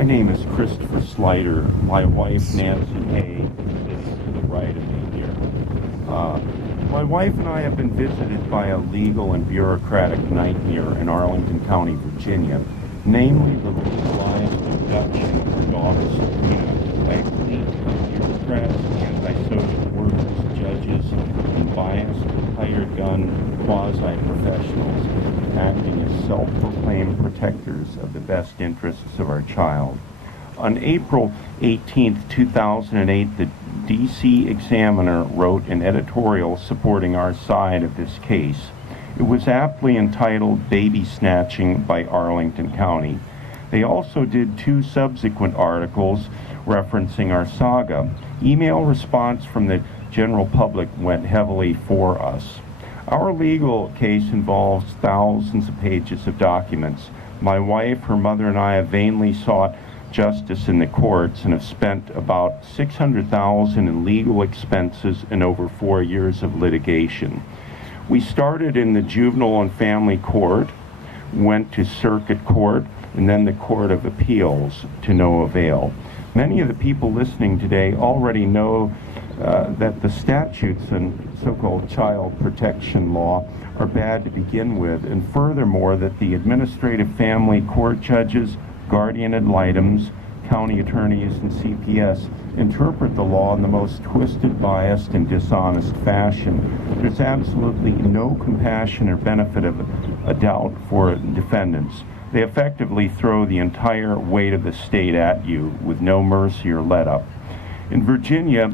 My name is Christopher Slitor. My wife, Nancy Hay, is to the right of me here. My wife and I have been visited by a legal and bureaucratic nightmare in Arlington County, Virginia, namely the legalized abduction of our daughter, Sabrina, by a fleet of bureaucrats, antisocial workers, judges, and biased, hired-gun, quasi-professionals acting as self-proclaimed protectors of the best interests of our child. On April 18, 2008, the D.C. Examiner wrote an editorial supporting our side of this case. It was aptly entitled "Baby Snatching by Arlington County." They also did 2 subsequent articles referencing our saga. Email response from the general public went heavily for us. Our legal case involves thousands of pages of documents. My wife, her mother, and I have vainly sought justice in the courts and have spent about $600,000 in legal expenses and over 4 years of litigation. We started in the Juvenile and Family Court, went to Circuit Court, and then the Court of Appeals, to no avail. Many of the people listening today already know that the statutes and so-called child protection law are bad to begin with, and furthermore that the administrative family court judges, guardian ad litems, county attorneys, and CPS interpret the law in the most twisted, biased, and dishonest fashion. There's absolutely no compassion or benefit of a doubt for defendants. They effectively throw the entire weight of the state at you with no mercy or let-up. In Virginia,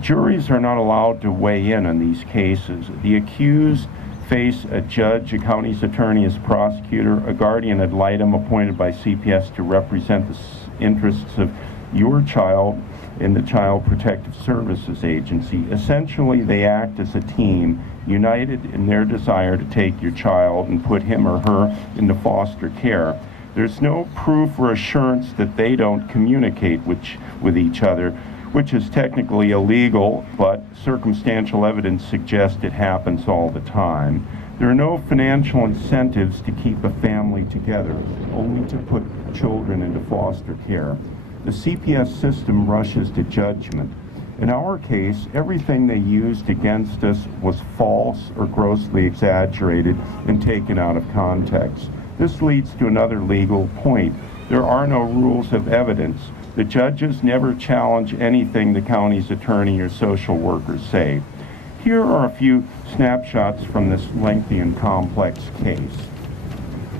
juries are not allowed to weigh in on these cases. The accused face a judge, a county's attorney as prosecutor, a guardian ad litem appointed by CPS to represent the interests of your child in the Child Protective Services Agency. Essentially, they act as a team, united in their desire to take your child and put him or her into foster care. There's no proof or assurance that they don't communicate with each other, which is technically illegal, but circumstantial evidence suggests it happens all the time. There are no financial incentives to keep a family together, only to put children into foster care. The CPS system rushes to judgment. In our case, everything they used against us was false or grossly exaggerated and taken out of context. This leads to another legal point. There are no rules of evidence. The judges never challenge anything the county's attorney or social workers say. Here are a few snapshots from this lengthy and complex case.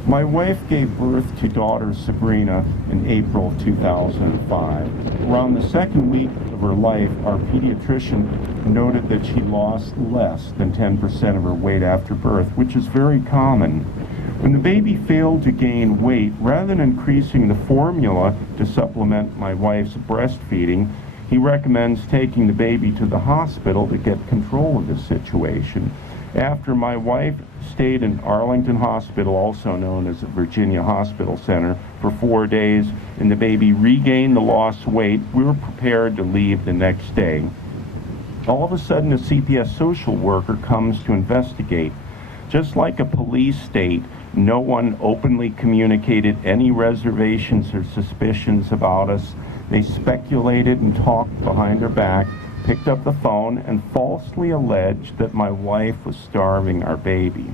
My wife gave birth to daughter Sabrina in April of 2005. Around the second week of her life, our pediatrician noted that she lost less than 10% of her weight after birth, which is very common. When the baby failed to gain weight, rather than increasing the formula to supplement my wife's breastfeeding, he recommends taking the baby to the hospital to get control of the situation. After my wife stayed in Arlington Hospital, also known as the Virginia Hospital Center, for 4 days, and the baby regained the lost weight, we were prepared to leave the next day. All of a sudden, a CPS social worker comes to investigate. Just like a police state, no one openly communicated any reservations or suspicions about us. They speculated and talked behind our back, picked up the phone, and falsely alleged that my wife was starving our baby.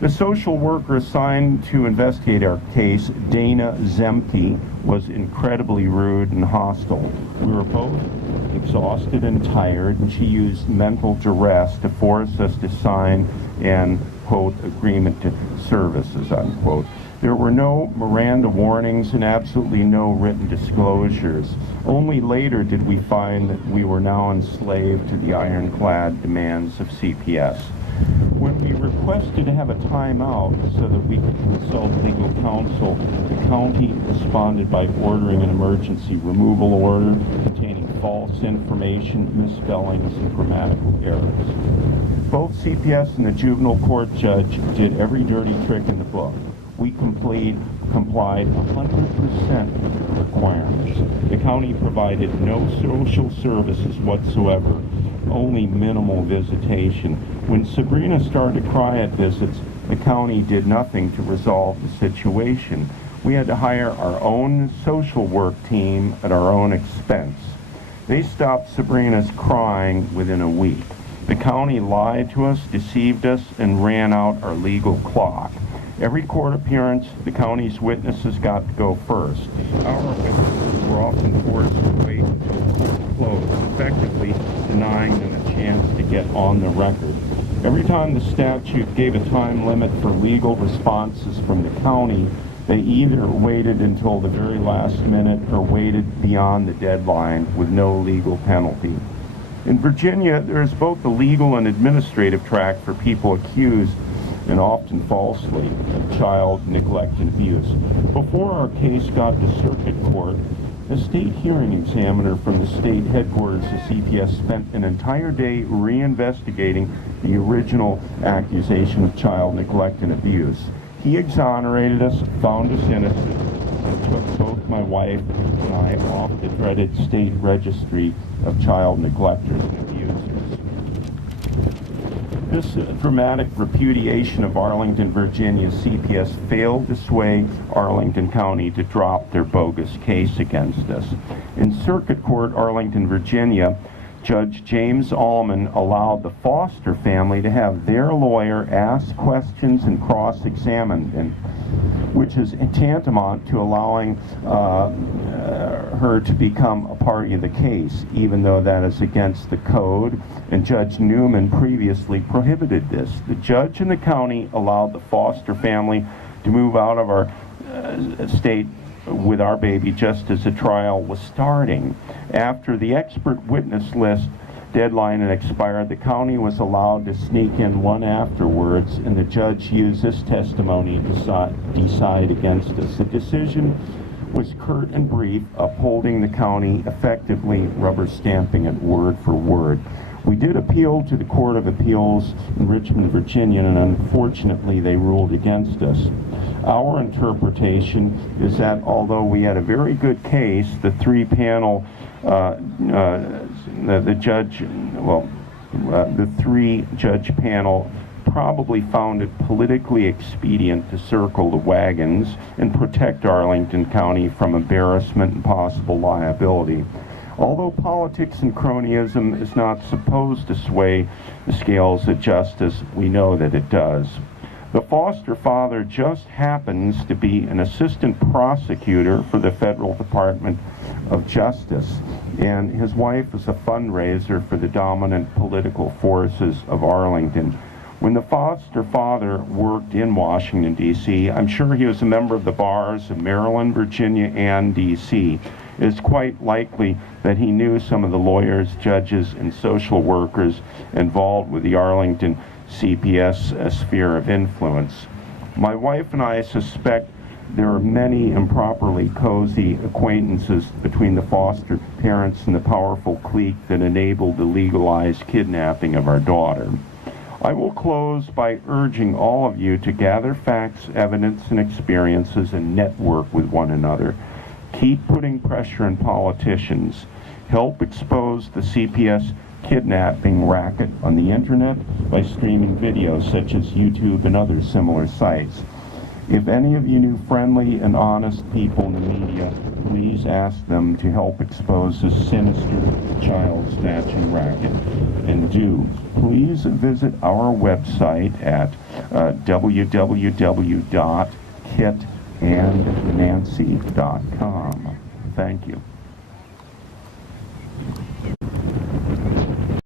The social worker assigned to investigate our case, Dana Zemke, was incredibly rude and hostile. We were both exhausted and tired, and she used mental duress to force us to sign an, quote, agreement to services, unquote. There were no Miranda warnings and absolutely no written disclosures. Only later did we find that we were now enslaved to the ironclad demands of CPS. When we requested to have a timeout so that we could consult legal counsel, the county responded by ordering an emergency removal order containing false information, misspellings, and grammatical errors. Both CPS and the juvenile court judge did every dirty trick in the book. We complied 100% with the requirements. The county provided no social services whatsoever, only minimal visitation. When Sabrina started to cry at visits, the county did nothing to resolve the situation. We had to hire our own social work team at our own expense. They stopped Sabrina's crying within a week. The county lied to us, deceived us, and ran out our legal clock. Every court appearance, the county's witnesses got to go first. Our witnesses were often forced to wait until court closed, effectively denying them a chance to get on the record. Every time the statute gave a time limit for legal responses from the county, they either waited until the very last minute or waited beyond the deadline with no legal penalty. In Virginia, there is both a legal and administrative track for people accused, and often falsely, of child neglect and abuse. Before our case got to circuit court, a state hearing examiner from the state headquarters of CPS spent an entire day reinvestigating the original accusation of child neglect and abuse. He exonerated us, found us innocent, and took both my wife and I off the dreaded state registry of child neglectors and abusers. This dramatic repudiation of Arlington, Virginia's CPS failed to sway Arlington County to drop their bogus case against us. In Circuit Court, Arlington, Virginia, Judge James Allman allowed the Foster family to have their lawyer ask questions and cross-examine them, which is tantamount to allowing her to become a party of the case, even though that is against the code, and Judge Newman previously prohibited this. The judge in the county allowed the Foster family to move out of our state with our baby just as the trial was starting. After the expert witness list deadline had expired, the county was allowed to sneak in one afterwards, and the judge used this testimony to decide against us. The decision was curt and brief, upholding the county, effectively rubber stamping it word for word. We did appeal to the Court of Appeals in Richmond, Virginia, and unfortunately they ruled against us. Our interpretation is that although we had a very good case, the three-panel, the three-judge panel probably found it politically expedient to circle the wagons and protect Arlington County from embarrassment and possible liability. Although politics and cronyism is not supposed to sway the scales of justice, we know that it does. The foster father just happens to be an assistant prosecutor for the Federal Department of Justice, and his wife is a fundraiser for the dominant political forces of Arlington. When the foster father worked in Washington, D.C., I'm sure he was a member of the bars of Maryland, Virginia, and D.C. It is quite likely that he knew some of the lawyers, judges, and social workers involved with the Arlington CPS sphere of influence. My wife and I suspect there are many improperly cozy acquaintances between the foster parents and the powerful clique that enabled the legalized kidnapping of our daughter. I will close by urging all of you to gather facts, evidence, and experiences and network with one another. Keep putting pressure on politicians. Help expose the CPS kidnapping racket on the internet by streaming videos such as YouTube and other similar sites. If any of you knew friendly and honest people in the media, please ask them to help expose this sinister child snatching racket. And please visit our website at www.kitandnancy.com. Thank you.